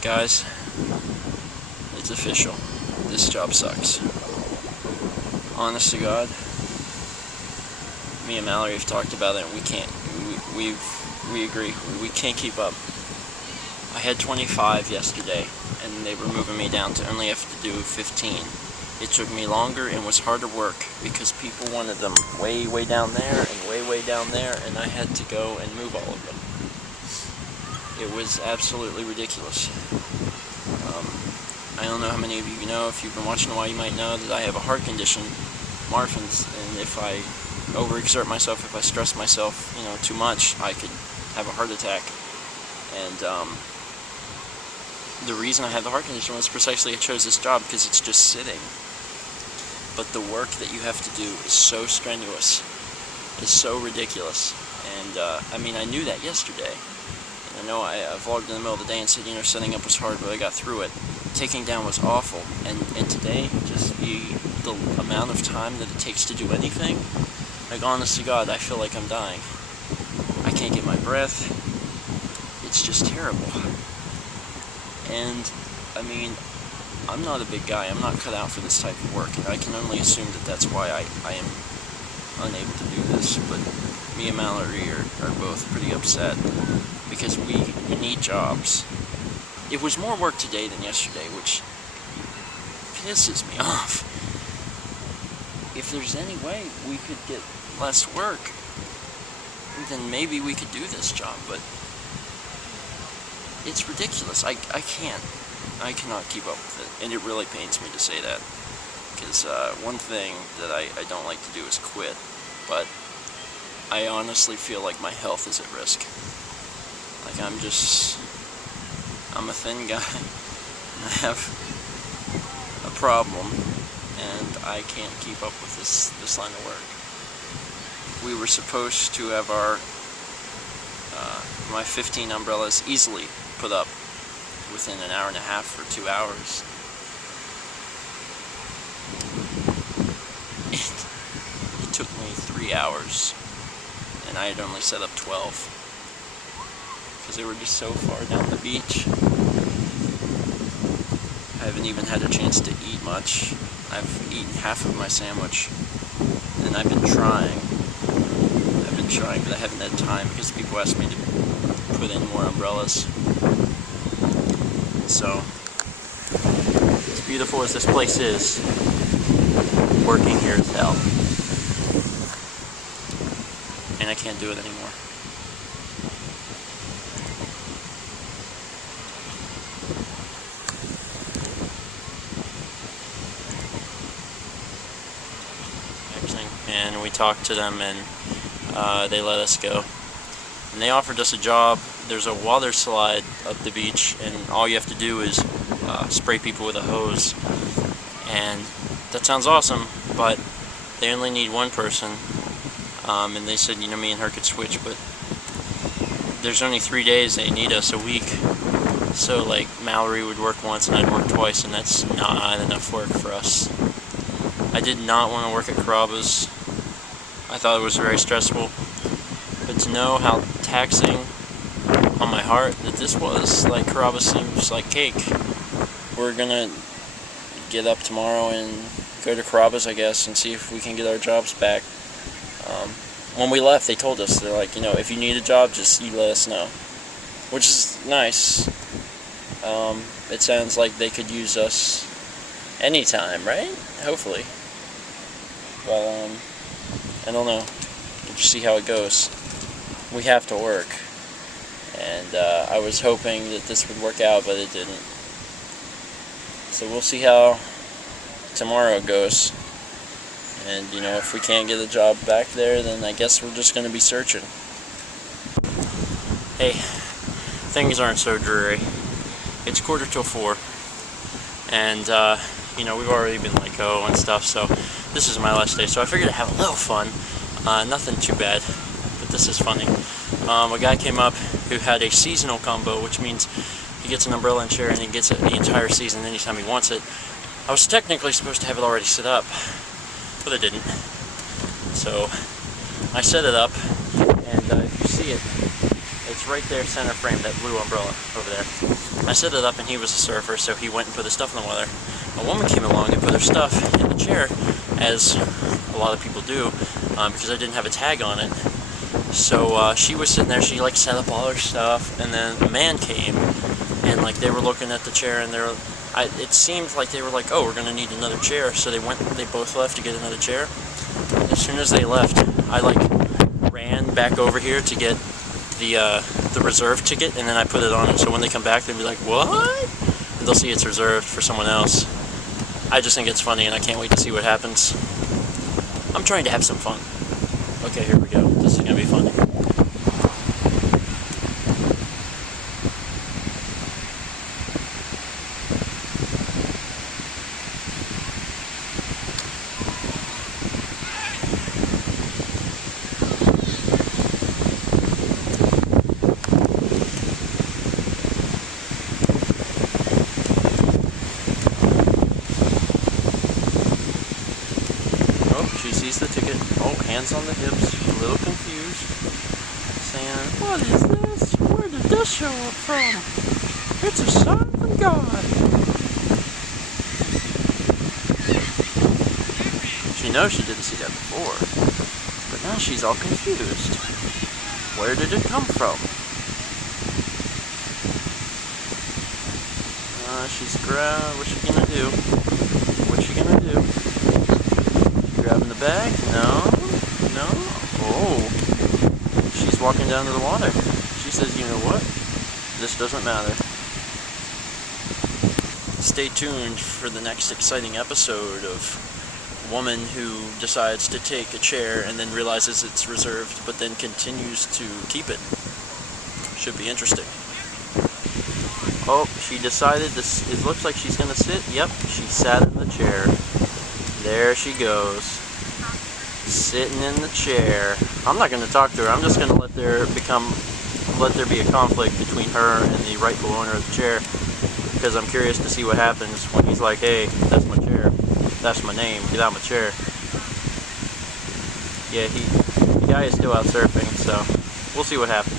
Guys, it's official. This job sucks. Honest to God, me and Mallory have talked about it, and we agree. We can't keep up. I had 25 yesterday, and they were moving me down to only have to do 15. It took me longer and was harder work because people wanted them way down there and way down there, and I had to go and move all of them. It was absolutely ridiculous. I don't know how many of you know. If you've been watching a while, you might know that I have a heart condition, Marfan's, and if I overexert myself, if I stress myself, too much, I could have a heart attack. And the reason I have the heart condition was precisely I chose this job because it's just sitting. But the work that you have to do is so strenuous, is so ridiculous. And I knew that yesterday. I know I vlogged in the middle of the day and said, setting up was hard, but I got through it. Taking down was awful, and today, just the amount of time that it takes to do anything, like, honest to God, I feel like I'm dying. I can't get my breath. It's just terrible. And, I'm not a big guy. I'm not cut out for this type of work, and I can only assume that that's why I am unable to do this, but me and Mallory are both pretty upset because we need jobs. It was more work today than yesterday, which pisses me off. If there's any way we could get less work, then maybe we could do this job, but it's ridiculous. I cannot keep up with it, and it really pains me to say that, because one thing that I don't like to do is quit, but I honestly feel like my health is at risk. Like, I'm a thin guy, and I have a problem, and I can't keep up with this line of work. We were supposed to have my 15 umbrellas easily put up within an hour and a half or 2 hours. It took me 3 hours, and I had only set up 12. Because they were just so far down the beach. I haven't even had a chance to eat much. I've eaten half of my sandwich, and I've been trying, but I haven't had time because people asked me to put in more umbrellas. So, as beautiful as this place is, working here is hell. And I can't do it anymore. And we talked to them, and they let us go. And they offered us a job. There's a water slide up the beach, and all you have to do is spray people with a hose. And that sounds awesome, but they only need one person. And they said, me and her could switch, but there's only 3 days. They need us a week. So, like, Mallory would work once, and I'd work twice, and that's not enough work for us. I did not want to work at Carrabba's. I thought it was very stressful, but to know how taxing on my heart that this was, like, Carrabba's seems like cake. We're gonna get up tomorrow and go to Carrabba's, I guess, and see if we can get our jobs back. When we left, they told us, they're like, if you need a job, just you let us know, which is nice. It sounds like they could use us anytime, right? Hopefully. But, I don't know. We'll just see how it goes. We have to work. And I was hoping that this would work out, but it didn't. So we'll see how tomorrow goes. And, if we can't get a job back there, then I guess we're just going to be searching. Hey, things aren't so dreary. It's 4:45. And, we've already been let go and stuff, so this is my last day, so I figured I'd have a little fun. Nothing too bad, but this is funny. A guy came up who had a seasonal combo, which means he gets an umbrella and chair and he gets it the entire season anytime he wants it. I was technically supposed to have it already set up, but I didn't. So I set it up, and if you see it, It's right there, center frame, that blue umbrella over there. I set it up and he was a surfer, so he went and put his stuff in the water. A woman came along and put her stuff in the chair, as a lot of people do, because I didn't have a tag on it. So she was sitting there, she like set up all her stuff, and then a man came, and like they were looking at the chair, and it seemed like they were like, oh, we're gonna need another chair. So they both left to get another chair. As soon as they left, I like ran back over here to get the reserve ticket, and then I put it on it. So when they come back, they'll be like, what? And they'll see it's reserved for someone else. I just think it's funny, and I can't wait to see what happens. I'm trying to have some fun. Okay, here we go. This is gonna be funny. She sees the ticket. Oh, hands on the hips, a little confused, saying, what is this? Where did this show up from? It's a sign from God. She knows she didn't see that before, but now she's all confused. Where did it come from? What's she gonna do? What's she gonna do? Grabbing the bag? No? No? Oh. She's walking down to the water. She says, you know what? This doesn't matter. Stay tuned for the next exciting episode of woman who decides to take a chair and then realizes it's reserved, but then continues to keep it. Should be interesting. Oh, she decided this. It looks like she's gonna sit. Yep, she sat in the chair. There she goes, sitting in the chair. I'm not going to talk to her. I'm just going to let there be a conflict between her and the rightful owner of the chair, because I'm curious to see what happens when he's like, hey, that's my chair, that's my name, get out of my chair. Yeah, the guy is still out surfing, so we'll see what happens.